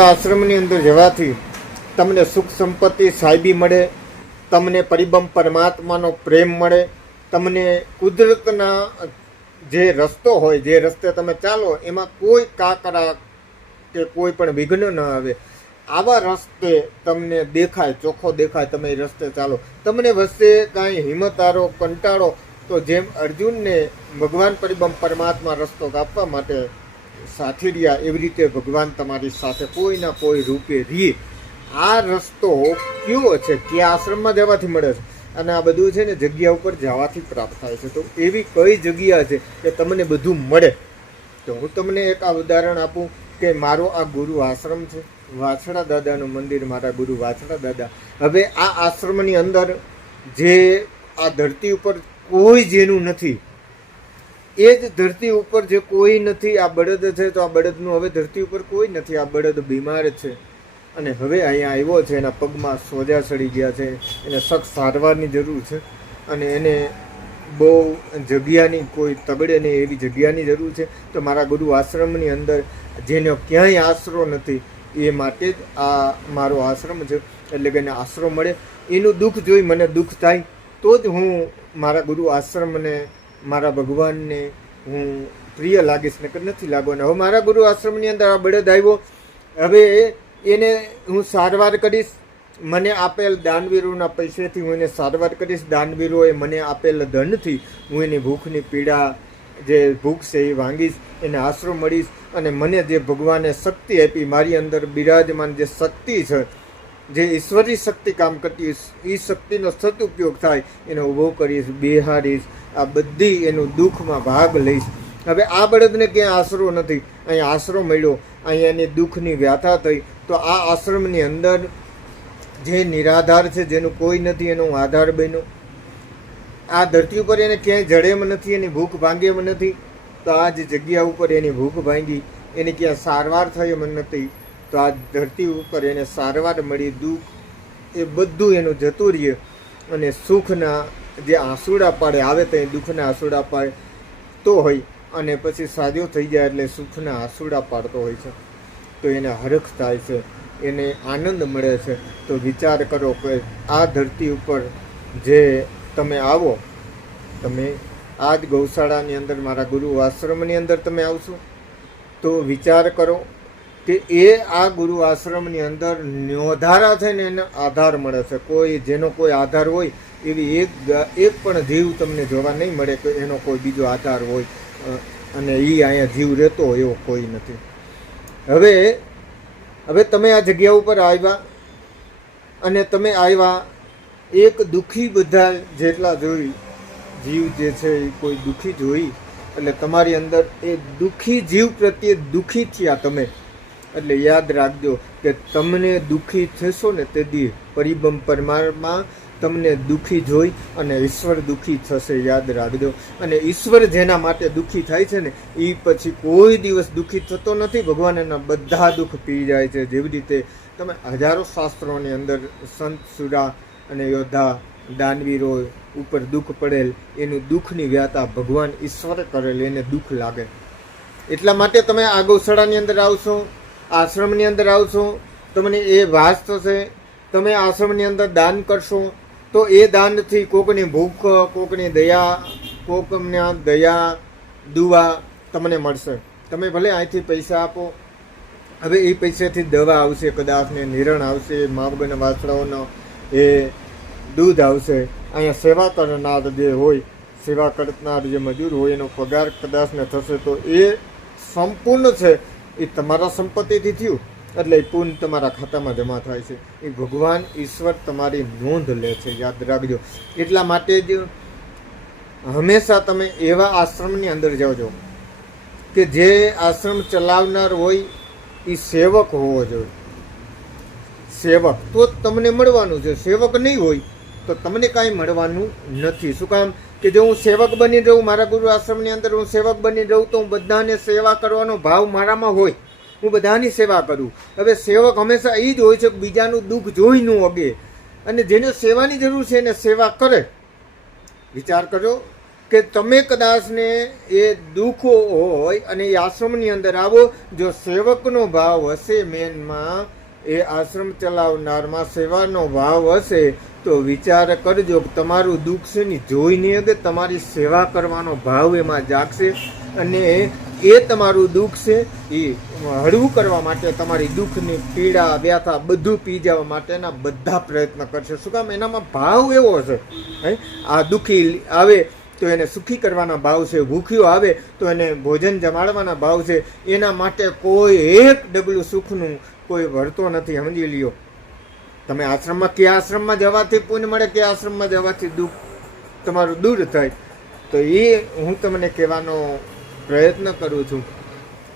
આશ્રમની અંદર જવાથી તમને સુખ સંપત્તિ સાહેબી મળે, તમને પરિબમ પરમાત્માનો પ્રેમ મળે, તમને કુદરતના જે રસ્તો હોય, જે રસ્તે તમે ચાલો, એમાં કોઈ કાકરા કે કોઈ પણ વિઘ્ન ન આવે. આવા રસ્તે તમને દેખાય, ચોખ્ખો દેખાય, તમે એ રસ્તે ચાલો. તમને વચ્ચે કાંઈ હિંમત આરો કંટાળો, તો જેમ અર્જુનને ભગવાન પરિબમ પરમાત્મા રસ્તો કાપવા માટે સાથે રહ્યા એવી રીતે ભગવાન તમારી સાથે કોઈના કોઈ રૂપે રીએ આ રસ્તો કયો છે? કે આશ્રમમાં જવાથી મળે છે. અને આ બધું છે ને જગ્યા ઉપર જવાથી પ્રાપ્ત થાય છે. તો એવી કઈ જગ્યા છે કે તમને બધું મળે? તો હું તમને એક આ ઉદાહરણ આપું કે મારો આ ગુરુ આશ્રમ છે. વાછડા દાદાનું મંદિર, મારા ગુરુ વાછડા દાદા. હવે આ આશ્રમની અંદર જે આ ધરતી ઉપર કોઈ જેનું નથી. એ જ ધરતી ઉપર જે કોઈ નથી, આ બળદ છે, તો આ બળદનું હવે ધરતી ઉપર કોઈ નથી, આ બળદ બીમાર છે. અને હવે અહીંયા આવ્યો છે, એના પગમાં સોજા ચડી ગયા છે, એને સખત સારવારની જરૂર છે. અને એને બહુ જગ્યાની કોઈ તગડે નહીં, એવી જગ્યાની જરૂર છે. તો મારા ગુરુ આશ્રમની અંદર, જેનો ક્યાંય આશરો નથી, એ માટે જ આ મારો આશ્રમ છે. એટલે કે એને આશરો મળે. એનું દુઃખ જોઈ મને દુઃખ થાય, તો જ હું મારા ગુરુ આશ્રમને મારા ભગવાનને હું પ્રિય લાગીશ, નકર નથી લાગવાના. હવે મારા ગુરુ આશ્રમની અંદર આ બળદ આવ્યો. હવે એને હું સારવાર કરીશ. મને આપેલ દાનવીરોના પૈસેથી હું એને સારવાર કરીશ. દાનવીરોએ મને આપેલ ધનથી હું એની ભૂખની પીડા જે ભૂખ છે એ વાંગીશ, એને આશરો મળીશ અને મને જે ભગવાને શક્તિ આપી, મારી અંદર બિરાજમાન જે શક્તિ છે જે ઈશ્વરી શક્તિ કામ કરતી એ શક્તિનો સદઉપયોગ થાય, એને ઊભો કરીશ બિહારીશ આ બધી એનું દુઃખમાં ભાગ લઈશ. હવે આ બળદને ક્યાંય આશરો નથી. અહીંયા આશરો મળ્યો, અહીંયા એની દુઃખની વ્યાથા થઈ. તો આ આશ્રમની અંદર જે નિરાધાર છે, જેનું કોઈ નથી, એનો આધાર બન્યો. આ ધરતી ઉપર એને ક્યાંય જડેમ નથી, એની ભૂખ ભાંગે એમ નથી. તો આ જે જગ્યા ઉપર એની ભૂખ ભાંગી. એની ક્યાં સારવાર થઈ એમ નથી. તો આ ધરતી ઉપર એને સારવાર મળી, દુઃખ એ બધું એનું જતું રહીએ અને સુખના જે આંસુડા પાડે, આવે તો એ દુઃખના આંસુડા પાડે તો હોય. અને પછી સાજો થઈ જાય એટલે સુખના આંસુડા પાડતો હોય છે. તો એને હરખ થાય છે. એને આનંદ મળે છે. તો વિચાર કરો કે આ ધરતી ઉપર જે તમે આવો, તમે આ જ ગૌશાળાની અંદર, મારા ગુરુ આશ્રમની અંદર તમે આવશો. તો વિચાર કરો કે એ આ ગુરુ આશ્રમની અંદર ન્યોધારા છે ને એને આધાર મળે છે. કોઈ જેનો કોઈ આધાર હોય, એવી એક એક પણ જીવ તમને જોવા નહીં મળે કે એનો કોઈ બીજો આધાર હોય. અને એ અહીંયા જીવ રહેતો હોય એવો કોઈ નથી. હવે હવે તમે આ જગ્યા ઉપર આવ્યા અને તમે આવ્યા, એક દુઃખી બધા જેટલા જોઈ, જીવ જે છે એ કોઈ દુઃખી જોઈ, એટલે તમારી અંદર એ દુઃખી જીવ પ્રત્યે દુઃખી થયા તમે. એટલે યાદ રાખજો કે તમને દુઃખી થશો ને તે દી પરિબમ પરમારમાં તમને દુઃખી જોઈ અને ઈશ્વર દુઃખી થશે, યાદ રાખજો. અને ઈશ્વર જેના માટે દુઃખી થાય છે ને એ પછી કોઈ દિવસ દુઃખી થતો નથી, ભગવાન એના બધા દુઃખ પી જાય છે. જેવી રીતે તમે હજારો શાસ્ત્રોની અંદર સંત, સુરા અને યોદ્ધા દાનવીરો ઉપર દુઃખ પડેલ, એનું દુઃખની વ્યાતા ભગવાન ઈશ્વરે કરેલ એને દુઃખ લાગે. એટલા માટે તમે આ અંદર આવશો. આશ્રમની અંદર આવશો તમને એ વાસ થશે. તમે આશ્રમની અંદર દાન કરશો, તો એ દાનથી કોકની ભૂખ, કોકની દયા કોકના દયા, દુવા તમને મળશે. તમે ભલે અહીંથી પૈસા આપો. હવે એ પૈસાથી દવા આવશે, કદાચ ને નિરણ આવશે, માવગન વાછડાઓનો એ દૂધ આવશે. અહીંયા સેવા કરનાર જે હોય, સેવા કરનાર જે મજૂર હોય, એનો પગાર કદાચને થશે, તો એ સંપૂર્ણ છે. એ તમારા સંપત્તિથી થયું. એટલે એ પૂન તમારા ખાતામાં જમા થાય છે. એ ભગવાન ઈશ્વર તમારી નોંધ લે છે. યાદ રાખજો. એટલા માટે જ હંમેશા તમે એવા આશ્રમની અંદર જાઓ કે જે આશ્રમ ચલાવનાર હોય એ સેવક હોવો જોઈએ. સેવક તો જ તમને મળવાનું છે. સેવક નહીં હોય તો તમને કાંઈ મળવાનું નથી. શું કામ? કે જો હું સેવક બની રહું, મારા ગુરુ આશ્રમની અંદર હું સેવક બની રહું, તો હું બધાને સેવા કરવાનો ભાવ મારામાં હોય. હું બધાની સેવા કરું. હવે સેવક હંમેશા એ જ હોય છે કે બીજાનું દુઃખ જોઈ ન વગે અને જેને સેવાની જરૂર છે એને સેવા કરે. વિચાર કરો કે તમે કદાચને એ દુઃખો હોય અને એ આશ્રમની અંદર આવો, જો સેવકનો ભાવ હશે મેનમાં એ આશ્રમ ચલાવનારમાં સેવાનો ભાવ હશે તો વિચાર કરજો કે તમારું દુઃખ છે ને જોઈ નહીં શકે તમારી સેવા કરવાનો ભાવ એમાં જાગશે અને એ તમારું દુઃખ છે એ હળવું કરવા માટે તમારી દુઃખની પીડા, વ્યથા બધું પી જવા માટેના બધા પ્રયત્ન કરશે. શું કામ? એનામાં ભાવ એવો છે, હે? આ દુઃખી આવે તો એને સુખી કરવાના ભાવ છે, ભૂખ્યો આવે તો એને ભોજન જમાડવાના ભાવ છે. એના માટે કોઈ એક ડગલું સુખનું કોઈ વળતો નથી, સમજી લ્યો. તમે આશ્રમમાં કયા આશ્રમમાં જવાથી પુણ્ય મળે કે આશ્રમમાં જવાથી દુઃખ તમારું દૂર થાય, તો એ હું તમને કહેવાનો પ્રયત્ન કરું છું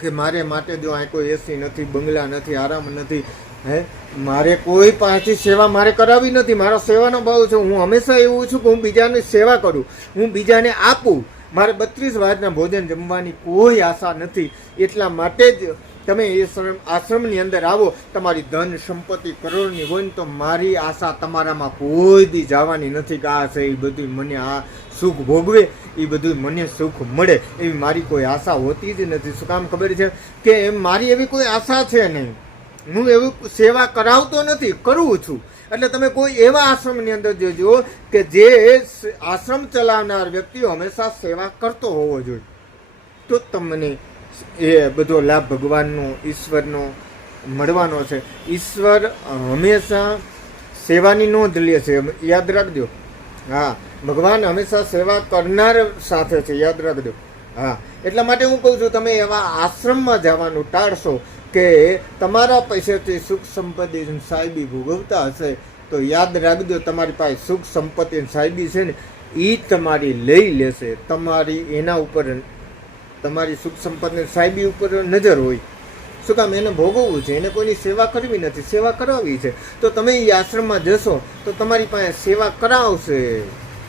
કે મારે માટે જો અહીં કોઈ એસી નથી, બંગલા નથી, આરામ નથી, હે, મારે કોઈ પાસેથી સેવા મારે કરાવી નથી, મારો સેવાનો ભાવ છે, હું હંમેશા એવું છું કે હું બીજાની સેવા કરું, હું બીજાને આપું. મારે બત્રીસ વાજના ભોજન જમવાની કોઈ આશા નથી. એટલા માટે જ તમે એ શ્રમ આશ્રમની અંદર આવો, તમારી ધન સંપત્તિ કરોડની હોય ને તો મારી આશા તમારામાં કોઈ દી જવાની નથી કે આ છે, એ બધું મને આ સુખ ભોગવે, એ બધું મને સુખ મળે, એવી મારી કોઈ આશા હોતી જ નથી. શું કામ ખબર છે? કે મારી એવી કોઈ આશા છે નહીં. હું એવું સેવા કરાવતો નથી, કરું છું. એટલે તમે કોઈ એવા આશ્રમની અંદર જોજો કે જે આશ્રમ ચલાવનાર વ્યક્તિઓ હંમેશા સેવા કરતો હોવો જોઈએ. તો તમને એ બધો લાભ ભગવાનનો, ઈશ્વરનો મળવાનો છે. ઈશ્વર હંમેશા સેવાની નોંધ લે છે. યાદ રાખજો. હા, ભગવાન હંમેશા સેવા કરનાર સાથે છે. યાદ રાખજો. હા, એટલા માટે હું કહું છું, તમે એવા આશ્રમમાં જવાનું ટાળશો કે તમારા પૈસાથી સુખ સંપત્તિ સાહેબી ભોગવતા હશે, તો યાદ રાખજો, તમારી પાસે સુખ સંપત્તિ સાહેબી છે ને એ તમારી લઈ લેશે. તમારી એના ઉપર તમારી સુખ સંપત્તિ સાહેબી ઉપર નજર હોય. શું કામ એને ભોગવવું છે? એને કોઈની સેવા કરવી નથી. સેવા કરાવવી છે. તો તમે એ આશ્રમમાં જશો, તો તમારી પાસે સેવા કરાવશે.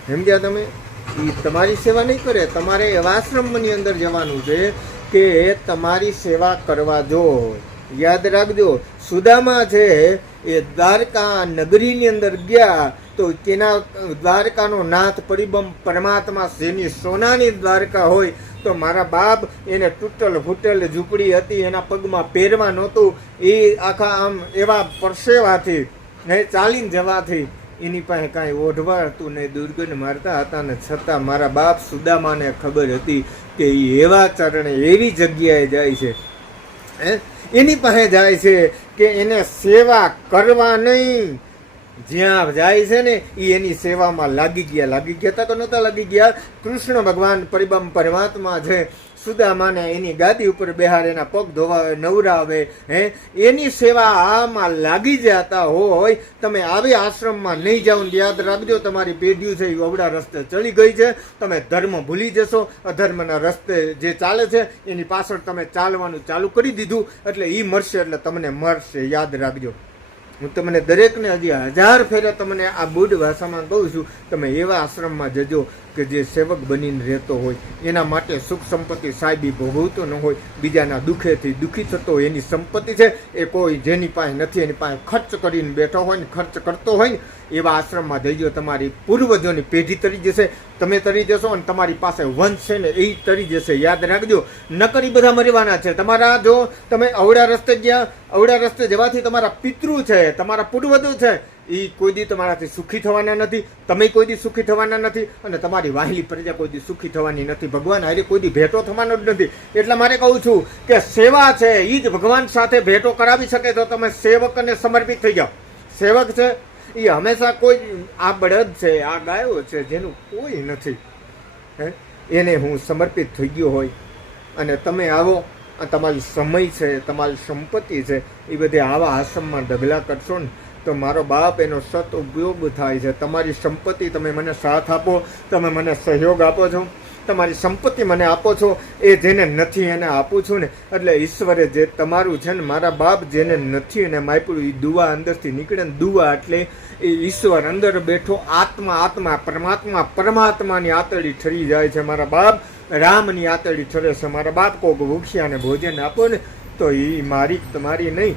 સમજ્યા તમે? એ તમારી સેવા નહીં કરે. તમારે એવા આશ્રમની અંદર જવાનું છે કે તમારી સેવા કરવા જો. યાદ રાખજો, સુદામા છે, એ દ્વારકા નગરીની અંદર ગયા, તો તેના દ્વારકાનો નાથ પરિબમ પરમાત્મા જેની સોનાની દ્વારકા હોય તો મારા બાપ એને તૂટલ ફૂટેલ ઝૂંપડી હતી, એના પગમાં પહેરવા નહોતું. એ આખા આમ એવા પરસેવાથી ને ચાલીને જવાથી એની પાસે કાંઈ ઓઢવા હતું ને દુર્ગંધ મારતા હતા ને છતાં મારા બાપ સુદામાને ખબર હતી કે એ એવા ચરણે એવી જગ્યાએ જાય છે. હે? એની પાસે જાય છે કે એને સેવા કરવા નહીં. જ્યાં જાય છે ને એ એની સેવામાં લાગી ગયા. લાગી ગયા તા તો નહોતા લાગી ગયા. કૃષ્ણ ભગવાન પરિબમ પરમાત્મા છે. સુદામાને એની ગાદી ઉપર બેહાર એના પગ ધોવાવે નવરાવે, હે? એની સેવા આમાં લાગી જતા હોય. તમે આવી આશ્રમમાં નહીં જાઓ યાદ રાખજો, તમારી પેઢીઓ છે એ અવડા રસ્તે ચડી ગઈ છે. તમે ધર્મ ભૂલી જશો. અધર્મના રસ્તે જે ચાલે છે, એની પાછળ તમે ચાલવાનું ચાલુ કરી દીધું. એટલે એ મરશે એટલે તમને મરશે. યાદ રાખજો. હું તમને દરેકને હજી હજાર ફેરે તમને આ બુદ્ધ ભાષામાં કહું છું, તમે એવા આશ્રમમાં જજો. કે જે સેવક બનીને રહેતો હોય, એના માટે સુખ સંપત્તિ સાહેબી ભોગવતો ન હોય, બીજાના દુઃખેથી દુઃખી થતો હોય, એની સંપત્તિ છે, એ કોઈ જેની પાસે નથી, એની પાસે ખર્ચ કરીને બેઠો હોય ને ખર્ચ કરતો હોય ને, એવા આશ્રમમાં જઈજો તમારી પૂર્વજોની પેઢી તરી જશે, તમે તરી જશો અને તમારી પાસે વંશ છે ને, એ તરી જશે, યાદ રાખજો. નકરી બધા મરવાના છે. તમારા જો તમે અવડા રસ્તે ગયા અવડા રસ્તે જવાથી તમારા પિતૃ છે, તમારા પૂર્વજો છે એ કોઈ દી તમારાથી સુખી થવાના નથી, તમે કોઈ દી સુખી થવાના નથી અને તમારી વાહેલી પ્રજા કોઈ દી સુખી થવાની નથી. ભગવાન હારે કોઈ દી ભેટો થવાનો જ નથી. એટલે મારે કહું છું કે સેવા છે એ જ ભગવાન સાથે ભેટો કરાવી શકે તો તમે સેવક અને સમર્પિત થઈ જાઓ. સેવક છે એ હંમેશા કોઈ આ બળદ છે, આ ગાયો છે, જેનું કોઈ નથી. હે? એને હું સમર્પિત થઈ ગયો હોય અને તમે આવો તમારી સમય છે, તમારી સંપત્તિ છે એ બધે આવા આશ્રમમાં ઢગલા કરશો ને તો મારો બાપ એનો સત ઉપયોગ થાય છે. તમારી સંપત્તિ તમે મને સાથ આપો, તમે મને સહયોગ આપો છો. તમારી સંપત્તિ મને આપો છો, એ જેને નથી એને આપું છું ને. એટલે ઈશ્વરે જે તમારું છે ને, મારા બાપ જેને નથી એને માપ્યું એ દુવા અંદરથી નીકળે ને દુવા એટલે એ ઈશ્વર અંદર બેઠો, આત્મા આત્મા, પરમાત્મા, પરમાત્માની આતળી ઠરી જાય છે મારા બાપ. રામની આતળી ઠરે છે મારા બાપ. કોક ભૂખ્યાને ભોજન આપો ને, તો એ મારી તમારી નહીં.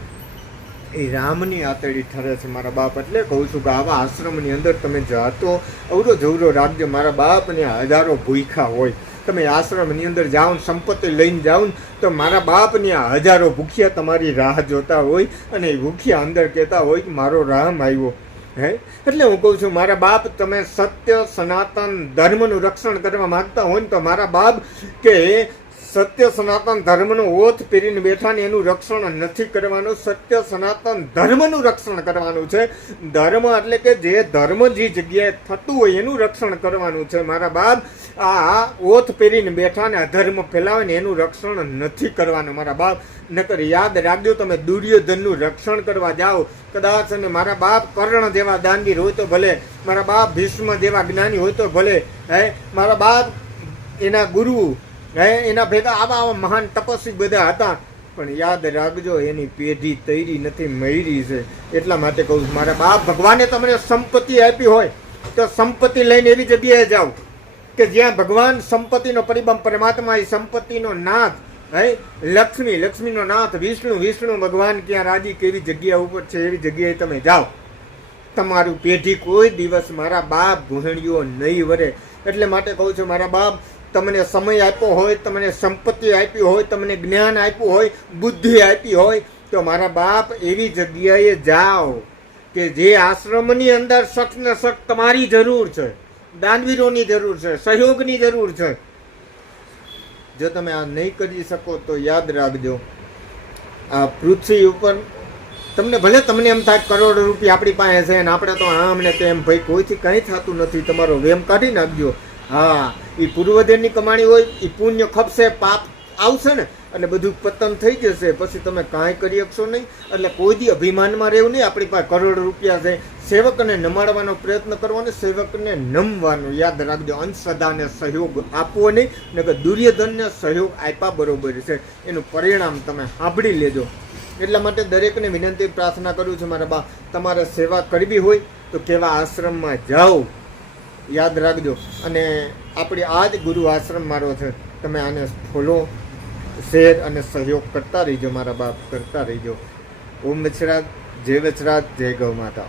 એ રામની આતડી ઠરે છે મારા બાપ એટલે કહું છું કે આવા આશ્રમની અંદર તમે જાતો, અવરો જવરો રાખજો. મારા બાપને હજારો ભૂખ્યા હોય. તમે આશ્રમની અંદર જાઓ સંપત્તિ લઈને જાઓ તો મારા બાપની હજારો ભૂખ્યા તમારી રાહ જોતા હોય અને એ ભૂખ્યા અંદર કહેતા હોય કે મારો રામ આવ્યો. હે? એટલે હું કહું છું, મારા બાપ તમે સત્ય, સનાતન ધર્મનું રક્ષણ કરવા માગતા હોય ને, તો મારા બાપ કે સત્ય સનાતન ધર્મનો ઓથ પહેરીને બેઠા ને એનું રક્ષણ નથી કરવાનું. સત્ય સનાતન ધર્મનું રક્ષણ કરવાનું છે. ધર્મ એટલે કે જે ધર્મ જે જગ્યાએ થતું હોય એનું રક્ષણ કરવાનું છે. મારા બાપ આ ઓથ પહેરીને બેઠા ને અધર્મ ફેલાવે ને એનું રક્ષણ નથી કરવાનું, મારા બાપ. નકર યાદ રાખજો, તમે દુર્યોધનનું રક્ષણ કરવા જાઓ. કદાચ અને મારા બાપ કર્ણ જેવા દાનવીર હોય તો ભલે, મારા બાપ ભીષ્મ જેવા જ્ઞાની હોય તો ભલે, હે? મારા બાપ એના ગુરુ હે, એના ભેગા આવા આવા મહાન તપસ્વી બધા હતા. પણ યાદ રાખજો, એની પેઢી તૈરી નથી મળી છે. એટલા માટે કહું છું, મારા બાપ ભગવાને તમને સંપત્તિ આપી હોય, તો સંપત્તિ લઈને એવી જગ્યાએ જાઓ કે જ્યાં ભગવાન સંપત્તિનો પરિબંધ પરમાત્મા એ સંપત્તિનો નાથ, હે? લક્ષ્મી, લક્ષ્મીનો નાથ, વિષ્ણુ વિષ્ણુ ભગવાન ક્યાં રાજી કેવી જગ્યા ઉપર છે, એવી જગ્યાએ તમે જાઓ. તમારું પેઢી કોઈ દિવસ મારા બાપ ગૃહિણીઓ નહીં વરે. એટલે માટે કહું છું, મારા બાપ તમને સમય આપ્યો હોય, તમને સંપત્તિ આપી હોય, તમને જ્ઞાન આપ્યું હોય, બુદ્ધિ આપી હોય, તો મારા બાપ એવી જગ્યાએ જાઓ કે જે આશ્રમની અંદર સખ ને સખ તમારી જરૂર છે, દાનવીરોની જરૂર છે, સહયોગની જરૂર છે. જો તમે આ નહીં કરી શકો તો યાદ રાખજો. આ પૃથ્વી ઉપર તમને ભલે તમને એમ થાય કરોડ રૂપિયા આપણી પાસે છે ને આપણે તો આમ ને તેમ, ભાઈ કોઈથી કંઈ થતું નથી, તમારો વેમ કાઢી નાખજો. હા એ પૂર્વધેરની કમાણી હોય એ પુણ્ય ખપશે, પાપ આવશે ને એટલે બધું પતન થઈ જશે, પછી તમે કાંઈ કરી શકશો નહીં. એટલે કોઈ દી અભિમાનમાં રહેવું નહીં. આપણી પાસે કરોડ રૂપિયા છે. સેવકને નમાડવાનો પ્રયત્ન કરવાનો, સેવકને નમવાનો. યાદ રાખજો અંશદાને સહયોગ આપવો નહીં, નકર દુર્યોધનને સહયોગ આપ્યા બરોબર છે. એનું પરિણામ તમે સાંભળી લેજો. એટલા માટે દરેકને વિનંતી, પ્રાર્થના કરું છું, મારા બા, તમારે સેવા કરવી હોય, તો કેવા આશ્રમમાં જાઓ. યાદ રાખજો. અને આપણી આ જ ગુરુ આશ્રમ મારો છે તમે આને ફોલો, શેર અને સહયોગ કરતા રહીજો, મારા બાપ કરતા રહીજો. ઓમ વચરાજ, જય વચરાજ, જય ગૌ માતા.